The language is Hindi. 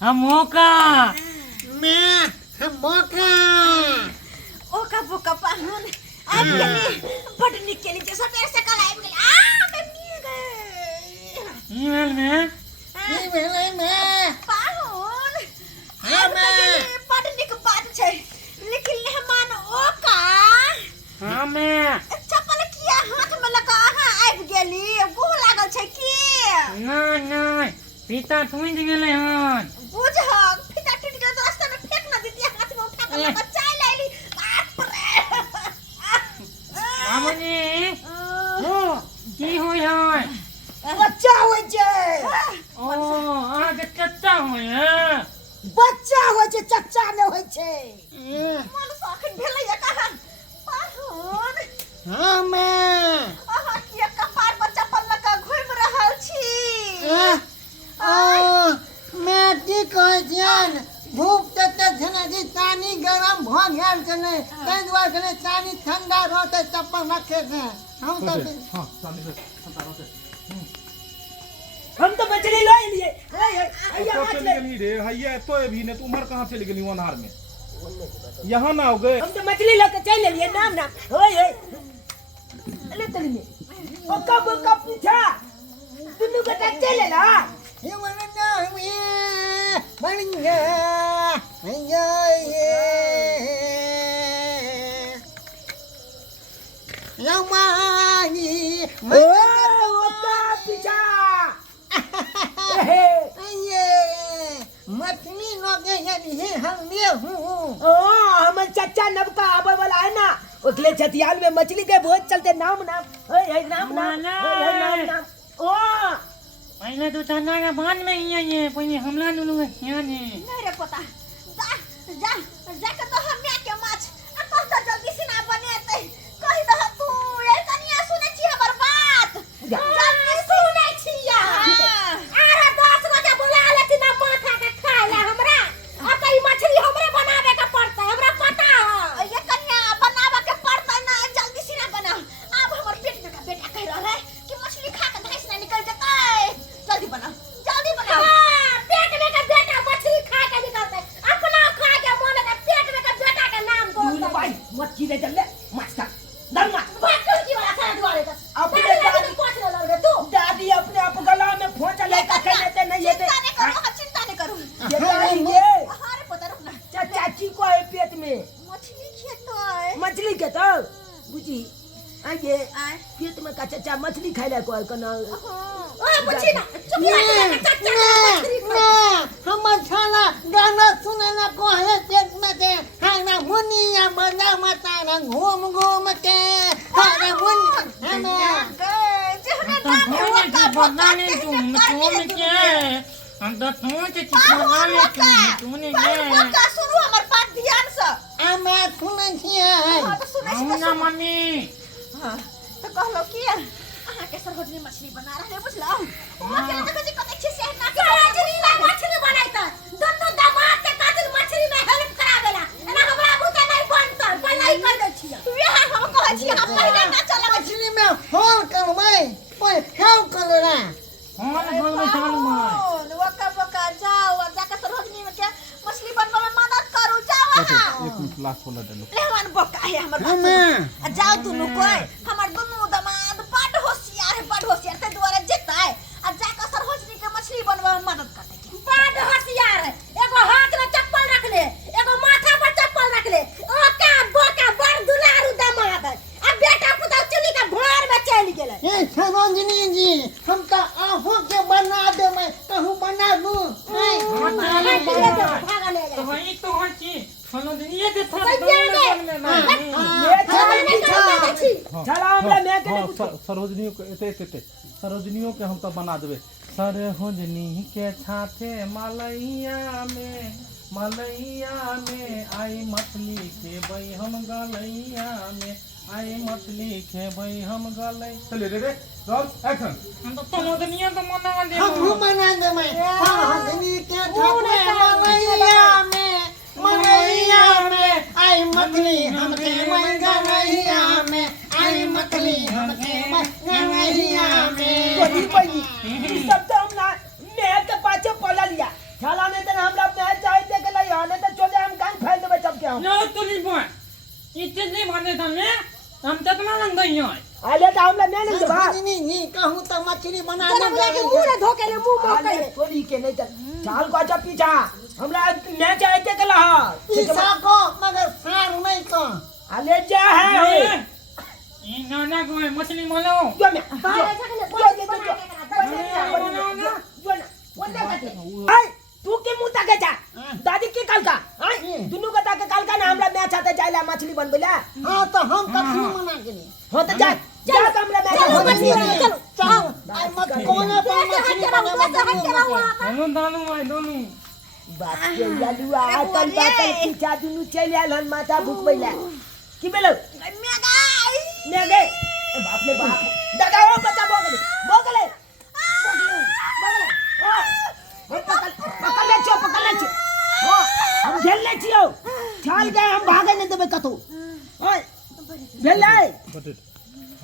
हमोका मैं हमोका ओका बोका पाहुन आज केली बड निकेली जैसा मेरे से कल आइब गेली आ मैं मिल गई ईमेल में ई भेलै मैं पाहुन हाँ मैं बड निक बात छै लेकिन मेहमान ओका हाँ मैं चप्पल किया हाथ में लगा अहाँ आइब गेली गोह लागल छै की नहीं पिता तुम गेले हन बुझ फिता टूट गेल तो रास्ता में फेंक ना दीदी हाथ में उठा के लगा चाय लेली बाप रे मामनी ओ की होय हन बच्चा होय छै ओ अहाँ के चच्चा होय हैं बच्चा होय छै चच्चा नै होय छै मन साखन भेलै या कहाँ पाहुन हाँ मैं अहाँ किया कपार पर चप्पल लगा घूम रहल छी मैं की कहै छियन धूप तते छने जी चानी गरम भ गेल छै नै तै दुआरे छने चानी ठंडा रहते चप्पल रखे छै हम तो हां चानी से ठंडा रहते हम तो मछली ले लिए तो चली गेली रे हैया तो अभी ने तुम कहां चली गेली वनहार में यहां ना हो गए हम तो मछली लेके चल लिए नाम ओए ले तली में ओ कब पूछा दुनु बेटा चले ला ये वाला ना ये बनिया हैया ये यमानी ओ का पीछा ये मछली नोके ये हम लिए हूं ओ हम चाचा नबका आवे वाला है ना ओकले छतियाल में मछली के बहुत चलते नाम ओए नाम ओ पहले तो चना का बांध में ही है ये पहले हमला नुनु है यहाँ ने नहीं रे पता जा के तो हम के माछ आ तो जल्दी से ना बनेते कहि दह तू ये कनिया सुनै छी हमर बात जल्दी सुनै छी या अरे 10 बजे बुला लेती ना माथा के खाए ला हमरा आ त ई मछली हमरे बनावे के पड़तै हमरा पता है ये कनिया बनावे के पड़तै ना जल्दी से ना बना अब हमर पेट में का बेटा कह रहल है कि मछली खा के धैस ना निकल जतै जल्दी बनाओ पेट में का बेटा मछली खा के निकलते अपना खा के मन के पेट में का बेटा के नाम बोल तू भाई मछली ले चल ले मास्टर दम मार बात कर की वाला सारा दुआरे का अपने दादी पूछ ले रे तू दादी अपने आप गला में फोंचा लेकर के लेते नहीं ये चिंता नहीं करो ये करेंगे अरे पता रुक ना चाची को है पेट में मछली खेतो है मछली के तो बुझी आगे पेट में का चाचा मछली खाइला को कना ओ बुझी ना चुप रह चाचा मछली हमर छाला गाना सुने ना को है पेट में के हाना मुनिया बंदा माता रंग घूम घूम के हाना मुन हमें जेहने तो होने की बनाने तुम क्या हम तो सोच बनाने तूने क्या का सुनो हमर बात ध्यान से मैं सुनै छियै हां तो सुनै छी ना मम्मी हां तो कहलो कि अहाँ के सरहजनी मछली बना रहले बुझलो ओमा के देखै छी कते छी से ना सरहजनी ना मछली बनाइता दोनों दामाद के खातिर मछली में हेल्प करावेला एना हमरा बुते नहीं बनता पहले ही कह दै छी यह हम कहै छी हम पहले ना चला मछली में होल करबै ओए हेल करला हाँ बोल में चालू मार वका वका जाओ जाके सरहजनी में के मछली बनवा में मदद करू जाओ एक मिनट लास्ट बोला दे लो लेहमान बका है हमर बात जाओ दुनु कोई हमर दुनु दामाद बड़ होशियार ते दुआरे जेतै आ जाके सरहजनी के मछली बनवा में मदद करतै बड़ होशियार एगो हाथ में चप्पल रख ले एगो माथा पर चप्पल रख ले ओका बोका बड़ दुलारू दामाद आ बेटा पुता चुली के भोर में चल गेलै ए सरंजनी जी हम तो आहों के बना दे मैं कहूं बना दूं भागा ले तो वही तो हची फलो दुनिया के थोड़ा चला हमरा मैं के सरोजनियों के एते सरोजनियों के हम तो बना देबे सरोजनी के छाते मलैया में आई मछली के भाई हम गलैया में आई मछली के भाई हम गलै चले रे रोल एक्शन हम तो दुनिया तो मना दे हम बना दे मैं सरंजनी के छाते मलैया में आई मछली हमके मैं गलैया में आई मछली हमके मैं गलैया में कोई ई सब तो हम ना मैं के पाछे पला लिया छाला ने तो हम नो तुली बोय इतने नहीं माने तने हम तक ना लंग गई है आले तो हमला मैं नहीं बा नहीं कहूँ तो मछली बना चलो बोला कि मुंह रे धोके ले मुंह मोड़ आले के थोड़ी के नहीं चल चाल को जा पीछा हमला मैं चाहते कला पीछा को मगर सार नहीं को आले जा है ये नाना को मछली मालो जो मैं बाहर जाके बोल आई तू के मुंह ताके जा दादी के काल का आई दुनु का ताके काल का ना हमरा मैच आते जाइला मछली बन बोला हाँ तो हम कखनी मना के नहीं हां तो जा जा हमरा मैच चलो मछली चलो चल आई मत कोने पर मछली बना दोनों दानू भाई दोनों बात के जालुआ आतल बातल पीछा दुनु चल आल हन माथा भूख बैला की बेलो मैं गए बाप रे बाप दादा ओ बच्चा बोगले पकड़ ले छो ओ हम झेल ले छियो चल गए हम भागे नहीं देबे कतो ओए झेल ले